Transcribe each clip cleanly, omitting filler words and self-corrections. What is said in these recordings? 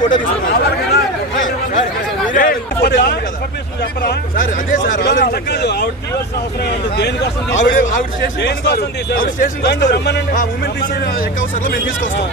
Photo తీసుకున్నాను sir. అదే sir women teacher ఎక్కువ సార్ మేము తీసుకొస్తాం.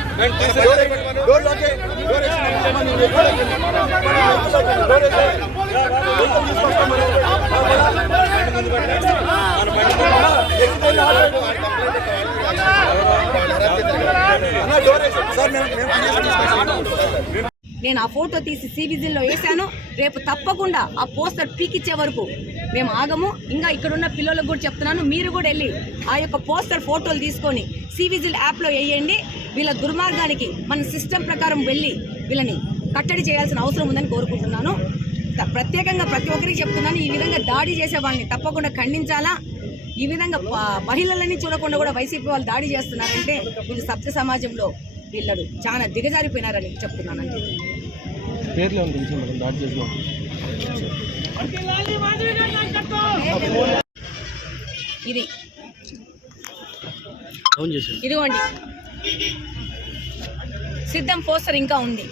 నేను ఆ ఫోటో తీసి సివిజిల్లో వేసాను. రేపు తప్పకుండా ఆ పోస్టర్ పీకిచ్చే వరకు మేము ఆగము. ఇంకా ఇక్కడున్న పిల్లలకు కూడా చెప్తున్నాను, మీరు కూడా వెళ్ళి ఆ యొక్క పోస్టర్ ఫోటోలు తీసుకొని సివిజిల్ యాప్లో వేయండి. వీళ్ళ దుర్మార్గానికి మన సిస్టమ్ ప్రకారం వెళ్ళి వీళ్ళని కట్టడి చేయాల్సిన అవసరం ఉందని కోరుకుంటున్నాను. ప్రత్యేకంగా ప్రతి ఒక్కరికి చెప్తున్నాను, ఈ విధంగా దాడి చేసే వాళ్ళని తప్పకుండా ఖండించాలా. ఈ విధంగా మహిళలని చూడకుండా కూడా వైసీపీ వాళ్ళు దాడి చేస్తున్నారంటే వీళ్ళు సభ్య సమాజంలో వీళ్ళు చాలా దిగజారిపోయినారని చెప్తున్నానండి. ఇదిగోండి సిద్ధం పోస్టర్ ఇంకా ఉంది.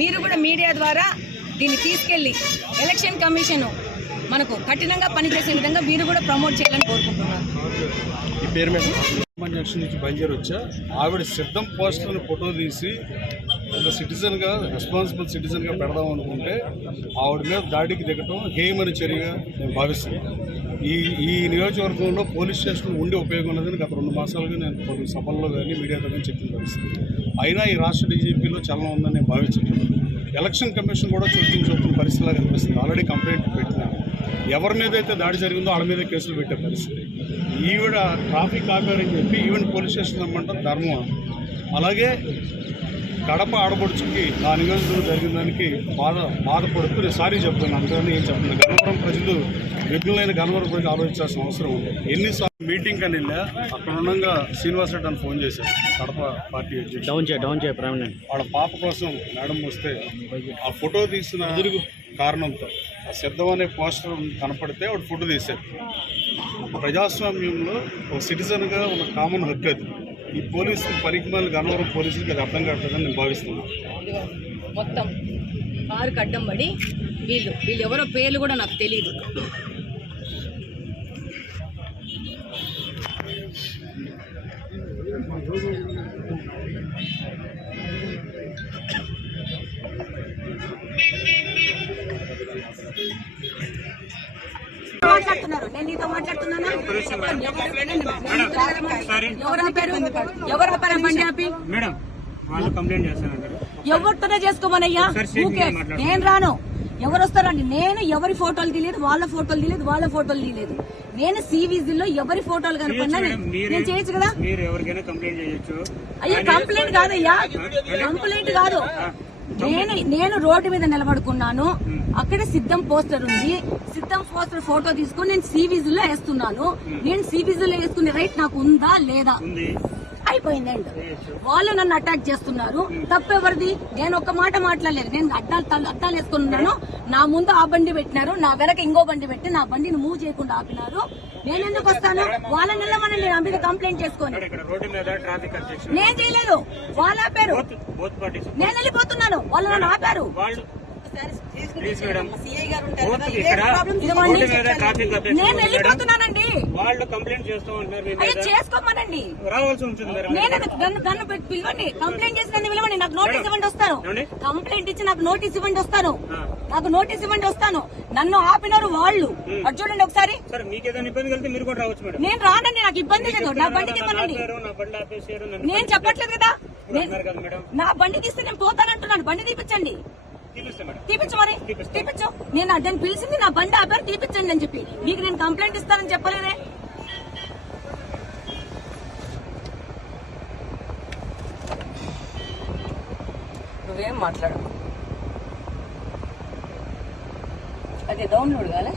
మీరు కూడా మీడియా ద్వారా దీన్ని తీసుకెళ్లి ఎలక్షన్ కమిషన్ మనకు కఠినంగా పనిచేసే విధంగా మీరు కూడా ప్రమోట్ చేయాలని కోరుకుంటున్నాను. ఈ పేరు మీద జంక్షన్ నుంచి బయలుదేరి వచ్చా. ఆవిడ సిద్ధం పోస్టర్ని ఫోటో తీసి ఒక సిటిజన్గా, రెస్పాన్సిబుల్ సిటిజన్గా పెడదాం అనుకుంటే ఆవిడ మీద దాడికి దిగటం హేయమైన చర్యగా నేను భావిస్తున్నాను. ఈ నియోజకవర్గంలో పోలీస్ స్టేషన్ ఉండే ఉపయోగం లేదని గత 2 మాసాలుగా నేను కొన్ని సభల్లో కానీ మీడియాతో కానీ చెప్పిన పరిస్థితి. అయినా ఈ రాష్ట్ర డీజీపీలో చలనం ఉందని నేను భావించలేదు. ఎలక్షన్ కమిషన్ కూడా చూస్తున్న పరిస్థితిలా కనిపిస్తుంది. ఆల్రెడీ కంప్లైంట్ పెట్టినా ఎవరి మీద అయితే దాడి జరిగిందో వాళ్ళ మీద కేసులు పెట్టే పరిస్థితి. ఈవిడ ట్రాఫిక్ ఆపారని చెప్పి ఈవెంట్ పోలీస్ స్టేషన్ రమ్మంటాం ధర్మం. అలాగే కడప ఆడపడుచుకి ఆ నియోజకవర్గంలో జరిగిన దానికి బాధపడుతూ నేను సారీ చెప్తున్నాను. అందుకని ఏం చెప్తున్నాను, గన్నవరం ప్రజలు విఘ్నులైన గన్నవరం ప్రజలు ఆలోచించాల్సిన అవసరం ఉంది. ఎన్నిసార్లు మీటింగ్ అని వెళ్ళా, అక్కడ ఉండగా శ్రీనివాస్ రెడ్డి అని ఫోన్ చేశాను, కడప పార్టీ వాళ్ళ పాప కోసం మేడం వస్తే ఆ ఫోటో తీసిన కారణంతో ఆ సిద్ధం అనే పోస్టర్ కనపడితే వాడు ఫోటో తీశాడు. ప్రజాస్వామ్యంలో ఒక సిటిజన్గా ఉన్న కామన్ హక్కు అది. ఈ పోలీసులు పరిజ్ఞానాలు గన్నవరం పోలీసులకి అది అర్థం కావట్లేదని నేను భావిస్తున్నాను. మొత్తం కారుకి అడ్డం పడి వీళ్ళు ఎవరో పేర్లు కూడా నాకు తెలియదు. మాట్లాడుతున్నారు, నేను నీతో మాట్లాడుతున్నాను. ఎవరు ఆపారు బండి ఆపి? ఎవరితోనే చేసుకోమనయ్యా, నేను రాను. ఎవరు వస్తారండి? నేను ఎవరి ఫోటోలు తీయలేదు, వాళ్ళ ఫోటోలు తీయలేదు, వాళ్ళ ఫోటోలు తీయలేదు. నేను సివిజిల్లో ఎవరి ఫోటోలు కనుకున్నా నేను చేయొచ్చు కదా. అయ్యా కంప్లైంట్ కాదయ్యా, కంప్లైంట్ కాదు. నేను రోడ్డు మీద నిలబడుకున్నాను, అక్కడ సిద్ధం పోస్టర్ ఉంది. సిద్ధం పోస్టర్ ఫోటో తీసుకొని నేను సివిజిల్లో వేస్తున్నాను. నేను సివిజిల్లో వేసుకునే రైట్ నాకు ఉందా లేదా? అయిపోయిందండి. వాళ్ళు నన్ను అటాక్ చేస్తున్నారు. తప్పెవరిది? నేను ఒక్క మాట మాట్లాడలేదు. నేను అద్దాలు వేసుకుని ఉన్నాను. నా ముందు ఆ బండి పెట్టినారు, నా వెనక ఇంకో బండి పెట్టి నా బండిని మూవ్ చేయకుండా ఆపినారు. నేను ఎందుకు వస్తాను? వాళ్ళని నిలమనండి, నా మీద కంప్లైంట్ చేసుకొని. నేను చేయలేదు, వాళ్ళు ఆపారు. నేను వెళ్ళిపోతున్నాను, వాళ్ళు నన్ను ఆపారు. నేను వెళ్ళిపోతున్నానండి. వాళ్ళు కంప్లైంట్ చేస్తూ ఉంటారు, అయ్యా చేసుకోమనండి. రావాల్సి ఉంటుంది. నన్ను పిలవండి, కంప్లైంట్ చేసి నన్ను పిలవండి. నాకు నోటీస్ ఇవ్వండి, వస్తాను. కంప్లైంట్ ఇచ్చి నాకు నోటీస్ ఇవ్వండి, వస్తాను. నాకు నోటీస్ ఇవ్వండి, వస్తాను. నన్ను ఆపినారు వాళ్ళు. అది చూడండి ఒకసారి. నేను రానండి, నాకు ఇబ్బంది లేదు. నా బండికి ఇవ్వనండి. నేను చెప్పట్లేదు కదా, నా బండి తీస్తే నేను పోతానంటున్నాను. బండి తీపించండి, తీపించు, మరి తీపించు. నేను దాన్ని పిలిచింది నా బండి ఆపారు, తీపించండి అని చెప్పి. మీకు నేను కంప్లైంట్ ఇస్తానని చెప్పలేదే. నువ్వేం మాట్లాడు. అదే డౌన్లోడ్ కాలే